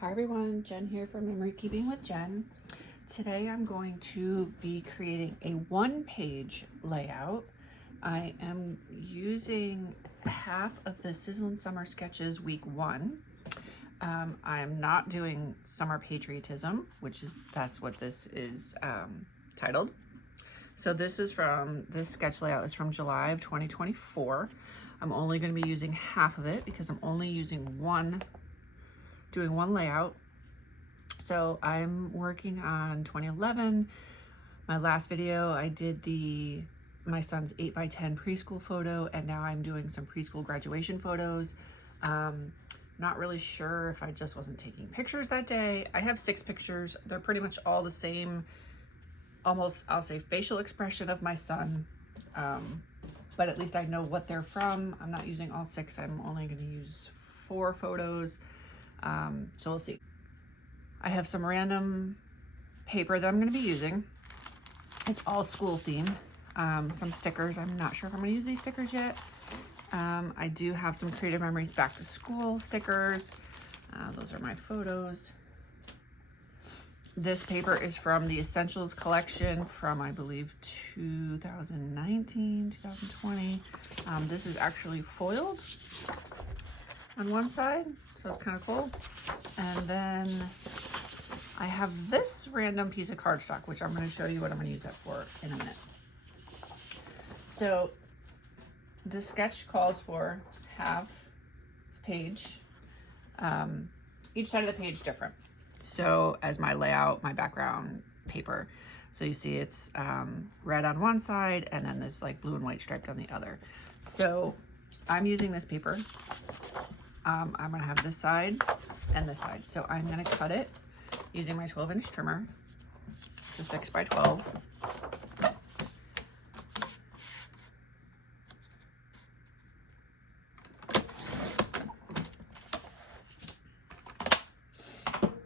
Hi everyone, Jen here from Memory Keeping with Jen. Today I'm going to be creating a one-page layout. I am using half of the Sizzlin' Summer Sketches Week 1. I'm not doing Summer Patriotism, that's what this is titled. So this sketch layout is from July of 2024. I'm only going to be using half of it because I'm only using doing one layout. So I'm working on 2011. My last video, I did my son's 8x10 preschool photo, and now I'm doing some preschool graduation photos. Not really sure if I just wasn't taking pictures that day. I have 6 pictures. They're pretty much all the same, almost, I'll say, facial expression of my son. But at least I know what they're from. I'm not using all 6. I'm only going to use 4 photos. So we'll see. I have some random paper that I'm going to be using. It's all school themed. Some stickers. I'm not sure if I'm going to use these stickers yet. I do have some Creative Memories Back to School stickers. Those are my photos. This paper is from the Essentials collection from, I believe, 2019, 2020. This is actually foiled on one side, so it's kind of cool. And then I have this random piece of cardstock, which I'm going to show you what I'm going to use that for in a minute. So this sketch calls for half page, each side of the page different. So as my layout, my background paper. So you see it's red on one side and then this like blue and white striped on the other. So I'm using this paper. I'm gonna have this side and this side. So I'm gonna cut it using my 12-inch trimmer to 6x12.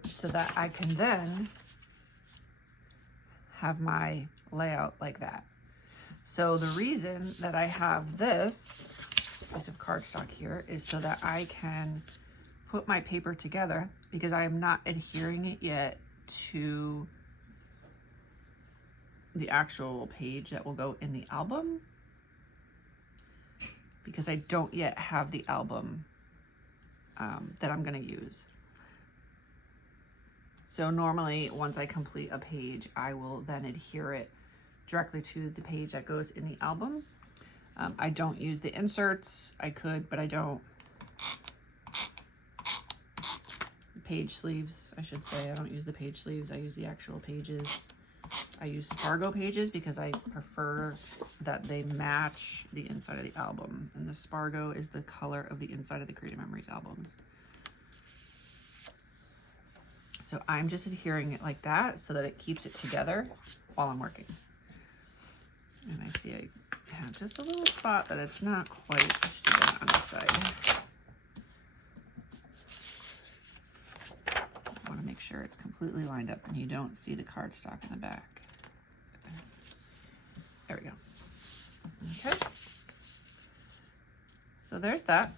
So that I can then have my layout like that. So the reason that I have this piece of cardstock here is so that I can put my paper together, because I am not adhering it yet to the actual page that will go in the album, because I don't yet have the album that I'm going to use. So normally once I complete a page, I will then adhere it directly to the page that goes in the album. I don't use the inserts. I could, but I don't. Page sleeves, I should say. I don't use the page sleeves. I use the actual pages. I use Spargo pages because I prefer that they match the inside of the album. And the Spargo is the color of the inside of the Creative Memories albums. So I'm just adhering it like that so that it keeps it together while I'm working. And I see I have just a little spot that it's not quite pushed together on this side. I want to make sure it's completely lined up and you don't see the cardstock in the back. There we go. Okay. So there's that.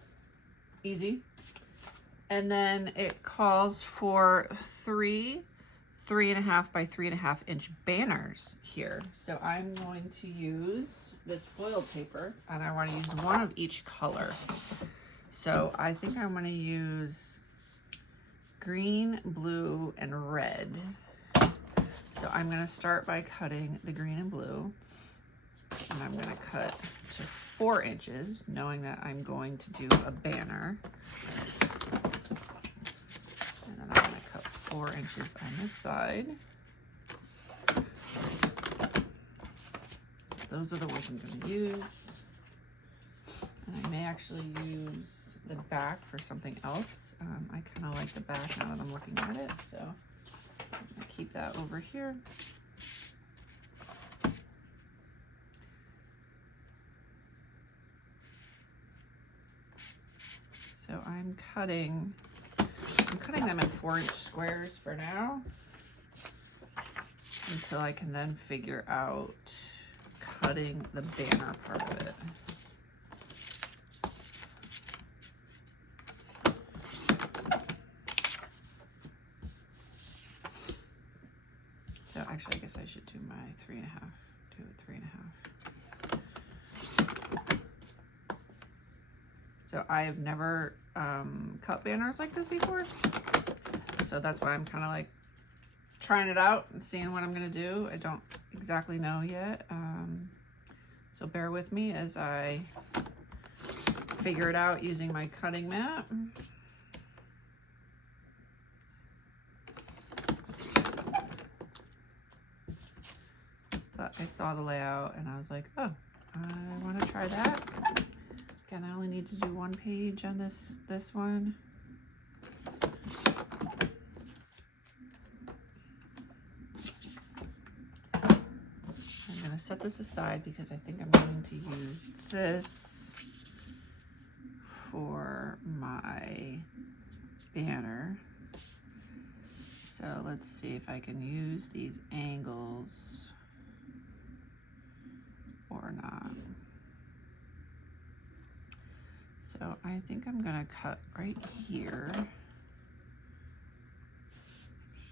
Easy. And then it calls for 3 3.5 by 3.5 inch banners here. So I'm going to use this foiled paper, and I want to use one of each color. So I think I'm going to use green, blue, and red. So I'm going to start by cutting the green and blue, and I'm going to cut to 4 inches, knowing that I'm going to do a banner. And then I'm going to cut 4 inches on this side. Those are the ones I'm going to use. And I may actually use the back for something else. I kind of like the back now that I'm looking at it, so I'm going to keep that over here. So I'm cutting them in 4-inch squares for now, until I can then figure out cutting the banner part of it. actually, I guess I should do my 3.5. Do it 3.5. So I have never cut banners like this before. So that's why I'm kind of like trying it out and seeing what I'm gonna do. I don't exactly know yet. So bear with me as I figure it out using my cutting mat. But I saw the layout and I was like, oh, I want to try that. Again, I only need to do one page on this one. I'm going to set this aside because I think I'm going to use this for my banner. So let's see if I can use these angles or not. So I think I'm gonna cut right here,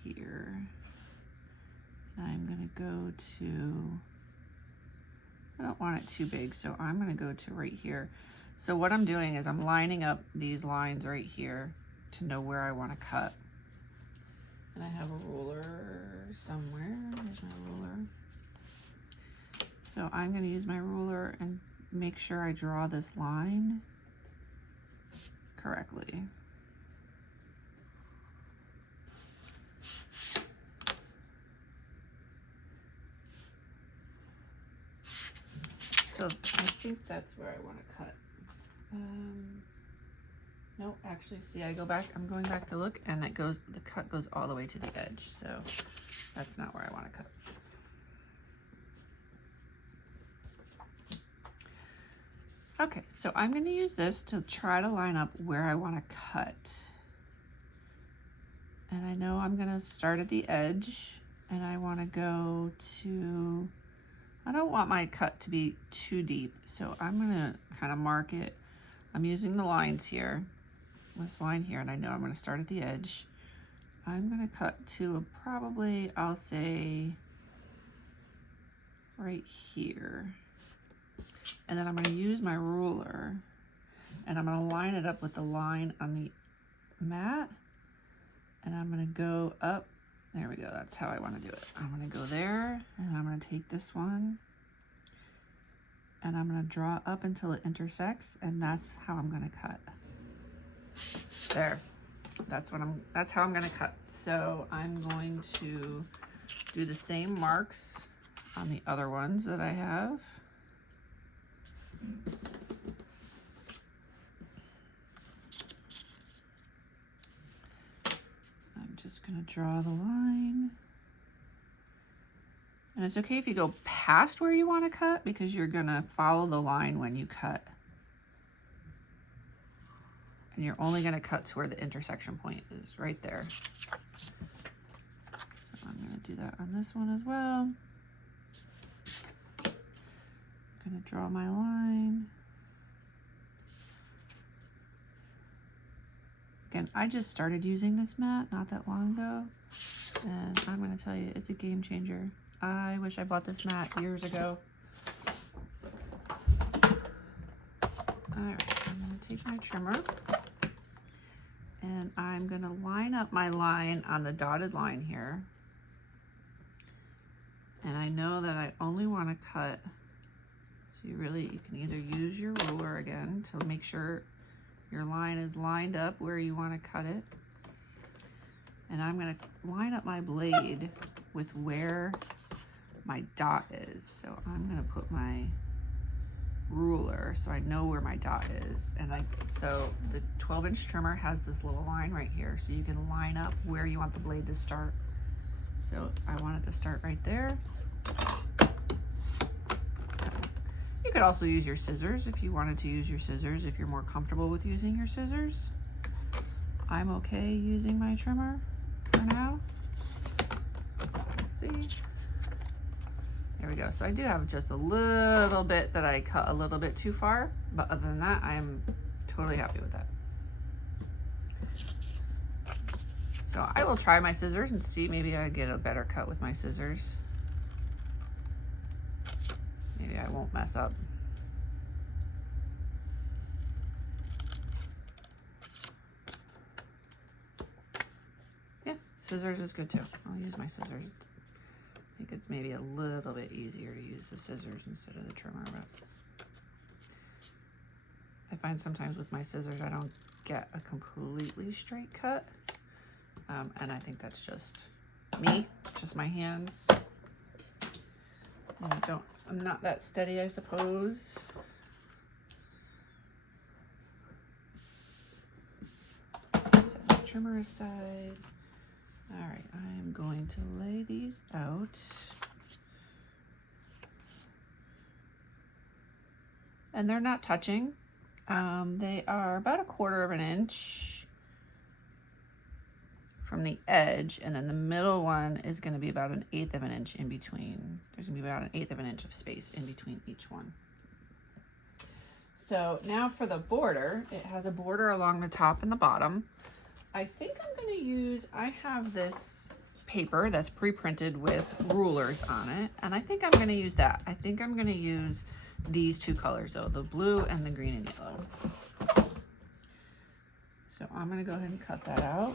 and I'm gonna go to, I don't want it too big, so I'm gonna go to right here. So what I'm doing is I'm lining up these lines right here to know where I wanna cut. And I have a ruler somewhere. Here's my ruler. So I'm gonna use my ruler and make sure I draw this line correctly. So I think that's where I want to cut. No, actually, see, I'm going back to look, and the cut goes all the way to the edge. So that's not where I want to cut. Okay, so I'm going to use this to try to line up where I want to cut. And I know I'm going to start at the edge, and I want to go to, I don't want my cut to be too deep, so I'm going to kind of mark it. I'm using the lines here, this line here, and I know I'm going to start at the edge. I'm going to cut to probably, I'll say, right here. And then I'm going to use my ruler and I'm going to line it up with the line on the mat. And I'm going to go up. There we go. That's how I want to do it. I'm going to go there and I'm going to take this one and I'm going to draw up until it intersects, and that's how I'm going to cut. There. That's how I'm going to cut. So I'm going to do the same marks on the other ones that I have. I'm just going to draw the line. And it's okay if you go past where you want to cut, because you're going to follow the line when you cut. And you're only going to cut to where the intersection point is, right there. So I'm going to do that on this one as well. I'm going to draw my line. Again, I just started using this mat not that long ago, and I'm going to tell you, it's a game changer. I wish I bought this mat years ago. All right, I'm going to take my trimmer and I'm going to line up my line on the dotted line here. And I know that I only want to cut, so you can either use your ruler again to make sure your line is lined up where you want to cut it. And I'm going to line up my blade with where my dot is. So I'm going to put my ruler so I know where my dot is. And so the 12-inch trimmer has this little line right here, so you can line up where you want the blade to start. So I want it to start right there. You could also use your scissors if you wanted to use your scissors, if you're more comfortable with using your scissors. I'm okay using my trimmer for now. Let's see. There we go. So I do have just a little bit that I cut a little bit too far, but other than that, I'm totally happy with that. So I will try my scissors and see, maybe I get a better cut with my scissors. Maybe I won't mess up. Yeah, scissors is good too. I'll use my scissors. I think it's maybe a little bit easier to use the scissors instead of the trimmer, but I find sometimes with my scissors I don't get a completely straight cut, and I think that's just me, just my hands. And I'm not that steady, I suppose. Set the trimmer aside. All right, I am going to lay these out. And they're not touching. They are about 1/4 of an inch from the edge, and then the middle one is going to be about 1/8 of an inch in between. There's going to be about 1/8 of an inch of space in between each one. So now for the border, it has a border along the top and the bottom. I think I'm going to use, I have this paper that's pre-printed with rulers on it, and I think I'm going to use that. I think I'm going to use these two colors though, the blue and the green and yellow. So I'm going to go ahead and cut that out.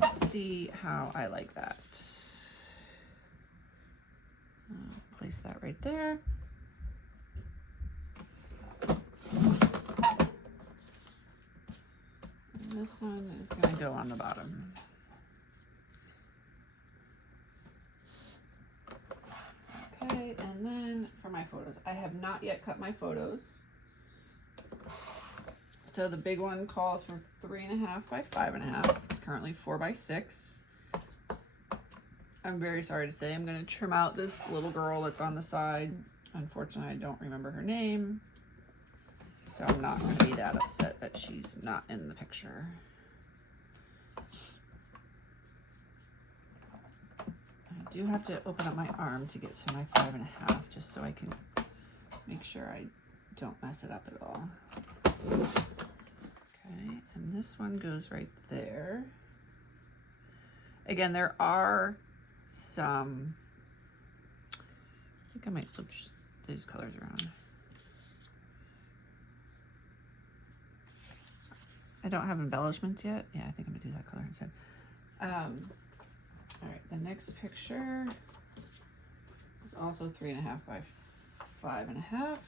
Let's see how I like that. Place that right there. And this one is going to go on the bottom. Okay, and then for my photos, I have not yet cut my photos. So the big one calls for 3.5 by 5.5. It's currently 4 by 6. I'm very sorry to say I'm going to trim out this little girl that's on the side. Unfortunately, I don't remember her name. So I'm not going to be that upset that she's not in the picture. I do have to open up my arm to get to my 5.5, just so I can make sure I don't mess it up at all. Okay, and this one goes right there. Again, there are some, I think I might switch these colors around. I don't have embellishments yet. Yeah, I think I'm gonna do that color instead. All right, the next picture is also 3.5 by 5.5.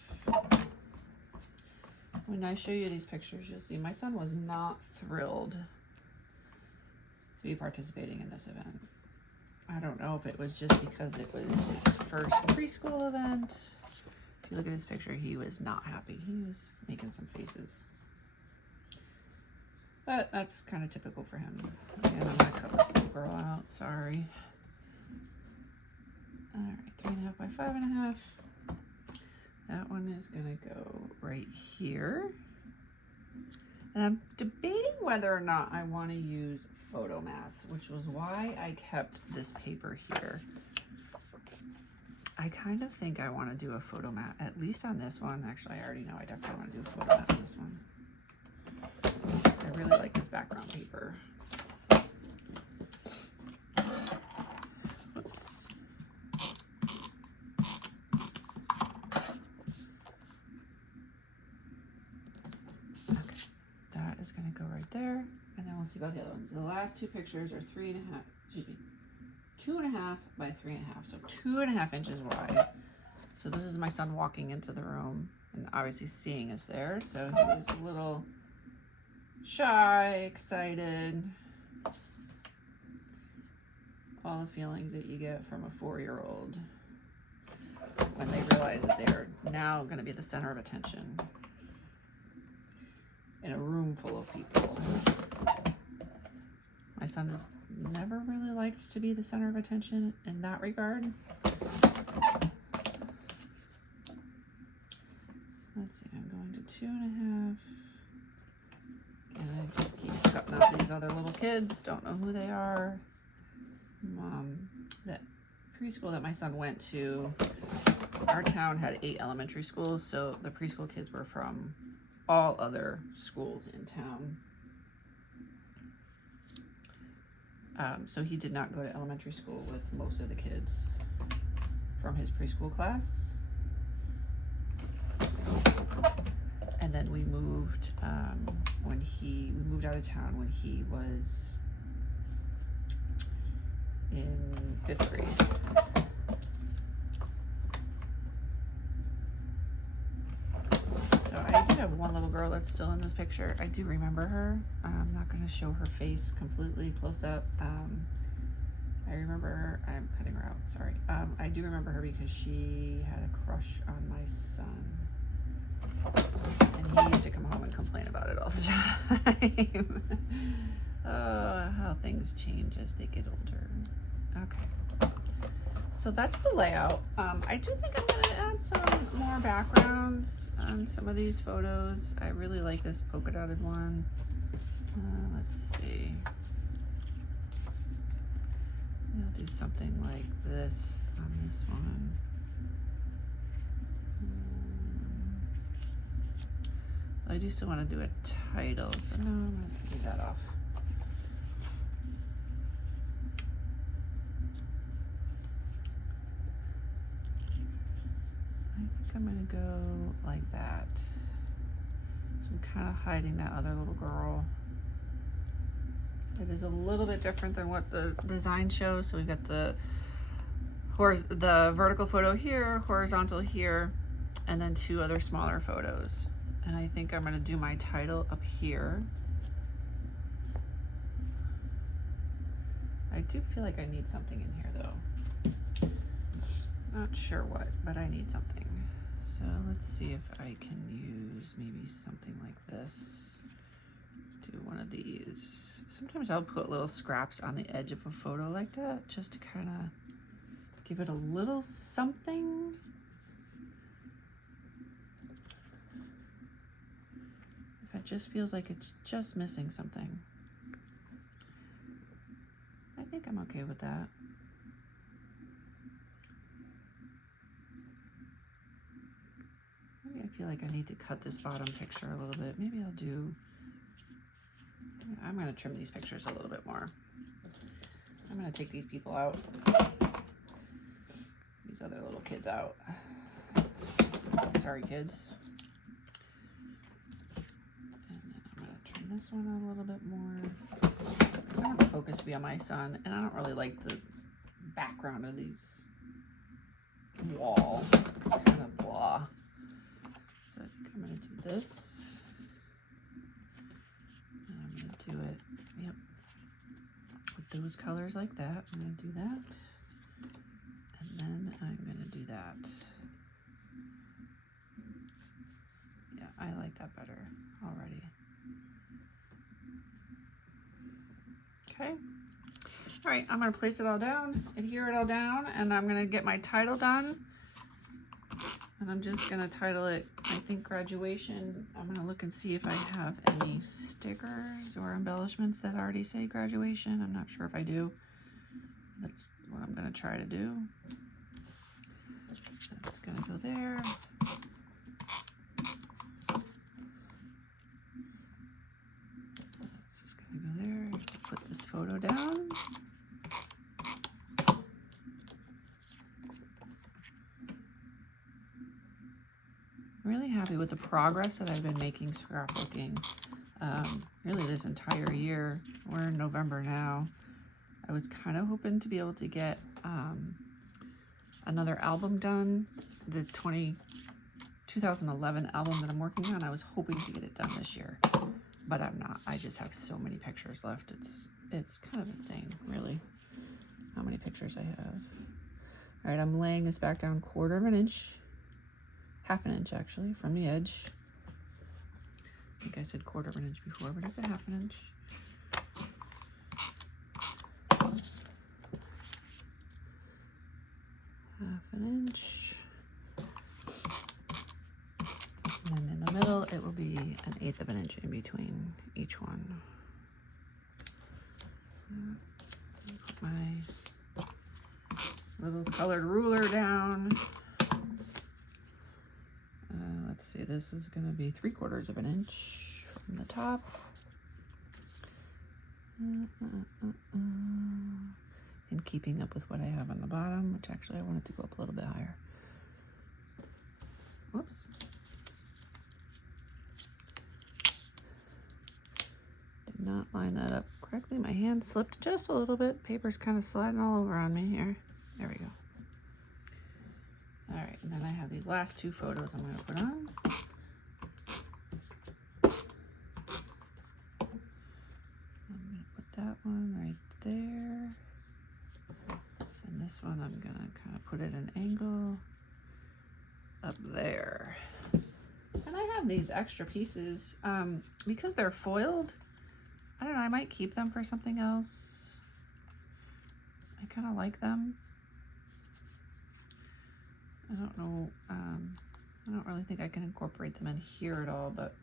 When I show you these pictures, you'll see my son was not thrilled to be participating in this event. I don't know if it was just because it was his first preschool event. If you look at this picture, he was not happy. He was making some faces. But that's kind of typical for him. And I'm gonna cut this little girl out, sorry. All right, 3.5 by 5.5. That one is gonna go right here. And I'm debating whether or not I wanna use photo mats, which was why I kept this paper here. I kind of think I wanna do a photo mat, at least on this one. Actually, I already know I definitely wanna do a photo mat on this one. I really like this background paper. Oops. Okay, that is going to go right there, and then we'll see about the other ones. The last two pictures are 2.5 by 3.5, so 2.5 inches wide. So this is my son walking into the room and obviously seeing us there, so he's a little shy, excited, all the feelings that you get from a 4-year-old when they realize that they are now going to be the center of attention in a room full of people. My son has never really liked to be the center of attention in that regard. Let's see, I'm going to 2.5. And I just keep cutting out these other little kids. Don't know who they are. That preschool that my son went to, our town had 8 elementary schools, so the preschool kids were from all other schools in town. So he did not go to elementary school with most of the kids from his preschool class. And then we moved we moved out of town when he was in 5th grade. So I do have one little girl that's still in this picture. I do remember her. I'm not going to show her face completely close up. I remember her. I'm cutting her out, sorry. I do remember her because she had a crush on my son. And he used to come home and complain about it all the time. How things change as they get older. Okay. So that's the layout. I do think I'm going to add some more backgrounds on some of these photos. I really like this polka dotted one. Let's see. I'll do something like this on this one. I do still want to do a title, so no, I'm going to leave that off. I think I'm going to go like that. So I'm kind of hiding that other little girl. It is a little bit different than what the design shows. So we've got the vertical photo here, horizontal here, and then 2 other smaller photos. And I think I'm going to do my title up here. I do feel like I need something in here though. Not sure what, but I need something. So let's see if I can use maybe something like this. Do one of these. Sometimes I'll put little scraps on the edge of a photo like that just to kind of give it a little something. If it just feels like it's just missing something. I think I'm okay with that. Maybe I feel like I need to cut this bottom picture a little bit. Maybe I'm going to trim these pictures a little bit more. I'm going to take these people out. These other little kids out. Sorry, kids. This one a little bit more. I want the focus to be on my son, and I don't really like the background of these wall. It's kind of blah. So I think I'm going to do this. And I'm going to do it, yep, with those colors like that. I'm going to do that. And then I'm going to do that. Yeah, I like that better already. Okay. All right, I'm going to place it all down, adhere it all down, and I'm going to get my title done. And I'm just going to title it, I think, Graduation. I'm going to look and see if I have any stickers or embellishments that already say Graduation. I'm not sure if I do. That's what I'm going to try to do. That's going to go there. That's just going to go there. Put this photo down. Really happy with the progress that I've been making scrapbooking. Really this entire year. We're in November now. I was kind of hoping to be able to get another album done. The 2011 album that I'm working on, I was hoping to get it done this year. But I'm not. I just have so many pictures left. It's kind of insane, really, how many pictures I have. All right, I'm laying this back down 1/4 inch, 1/2 inch actually, from the edge. I think I said 1/4 inch before, but it's a 1/2 inch. Half an inch. And then in the middle, it will be 1/8 of an inch in between each one. Put my little colored ruler down. let's see, this is going to be 3/4 of an inch from the top. In keeping up with what I have on the bottom, which actually I want it to go up a little bit higher. Whoops. Did not line that up correctly. My hand slipped just a little bit. Paper's kind of sliding all over on me here. There we go. All right, and then I have these last 2 photos I'm going to put on. I'm going to put that one right there. And this one I'm going to kind of put at an angle up there. And I have these extra pieces because they're foiled. I don't know, I might keep them for something else. I kind of like them. I don't know, I don't really think I can incorporate them in here at all, but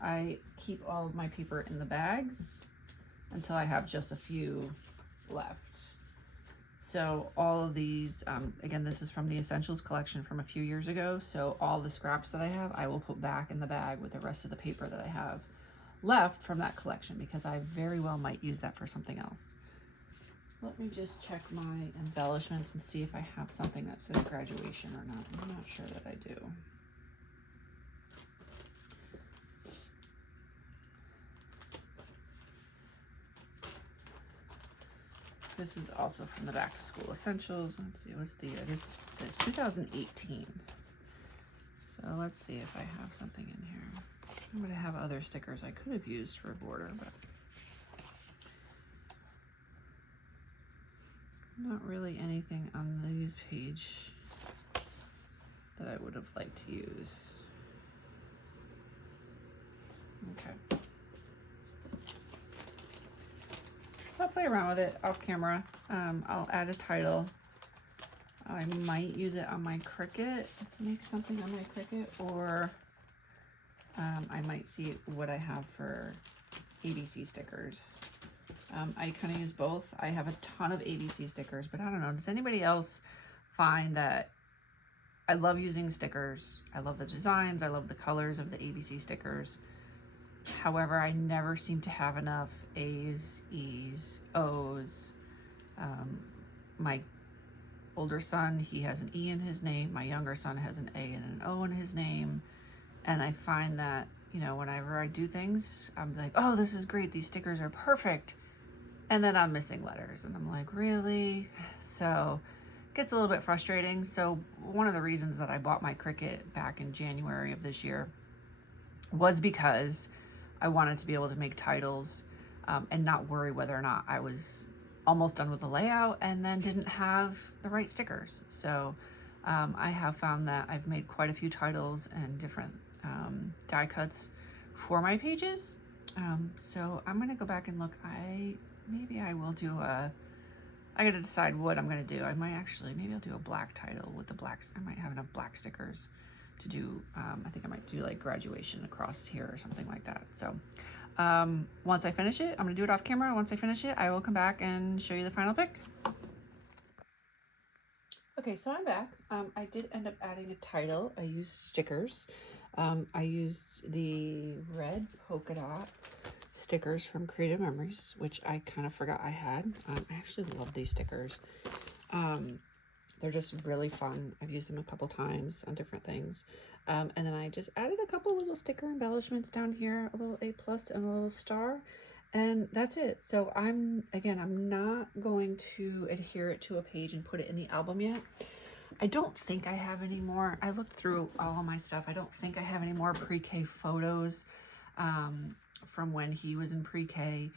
I keep all of my paper in the bags until I have just a few left. So all of these, again, this is from the Essentials collection from a few years ago. So all the scraps that I have, I will put back in the bag with the rest of the paper that I have left from that collection, because I very well might use that for something else. Let me just check my embellishments and see if I have something that says graduation or not. I'm not sure that I do. This is also from the Back to School Essentials. Let's see, what's the year? This says 2018. So let's see if I have something in here. I'm going to have other stickers I could have used for a border, but not really anything on these page that I would have liked to use. Okay. So I'll play around with it off camera. I'll add a title. I might use it on my Cricut to make something on my Cricut, or I might see what I have for ABC stickers. I kind of use both. I have a ton of ABC stickers, but I don't know. Does anybody else find that I love using stickers? I love the designs. I love the colors of the ABC stickers. However, I never seem to have enough A's, E's, O's. My older son, he has an E in his name. My younger son has an A and an O in his name. And I find that, you know, whenever I do things, I'm like, oh, this is great. These stickers are perfect. And then I'm missing letters. And I'm like, really? So it gets a little bit frustrating. So one of the reasons that I bought my Cricut back in January of this year was because I wanted to be able to make titles and not worry whether or not I was almost done with the layout and then didn't have the right stickers. So I have found that I've made quite a few titles and different die cuts for my pages. So I'm gonna go back and look. Maybe I will do I gotta decide what I'm gonna do. I might actually, maybe I'll do a black title with the blacks. I might have enough black stickers to do, I think I might do like graduation across here or something like that. So once I finish it, I'm gonna do it off camera. Once I finish it, I will come back and show you the final pick. Okay, so I'm back. I did end up adding a title. I used stickers. I used the red polka dot stickers from Creative Memories, which I kind of forgot I had. I actually love these stickers. They're just really fun. I've used them a couple times on different things. And then I just added a couple little sticker embellishments down here, a little A+ and a little star, and that's it. So I'm not going to adhere it to a page and put it in the album yet. I don't think I have any more. I looked through all of my stuff. I don't think I have any more pre-K photos from when he was in pre-K,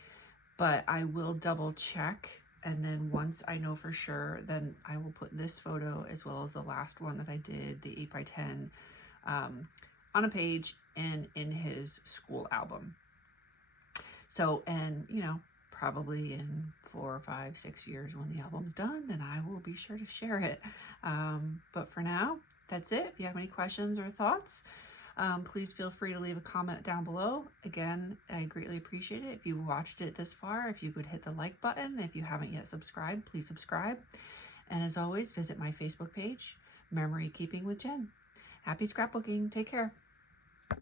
but I will double check. And then once I know for sure, then I will put this photo as well as the last one that I did, the 8x10, on a page and in his school album. So, and you know, probably in 4 or 5, 6 years when the album's done, then I will be sure to share it. But for now, that's it. If you have any questions or thoughts, please feel free to leave a comment down below. Again, I greatly appreciate it. If you watched it this far, if you could hit the like button. If you haven't yet subscribed, please subscribe. And as always, visit my Facebook page, Memory Keeping with Jen. Happy scrapbooking. Take care.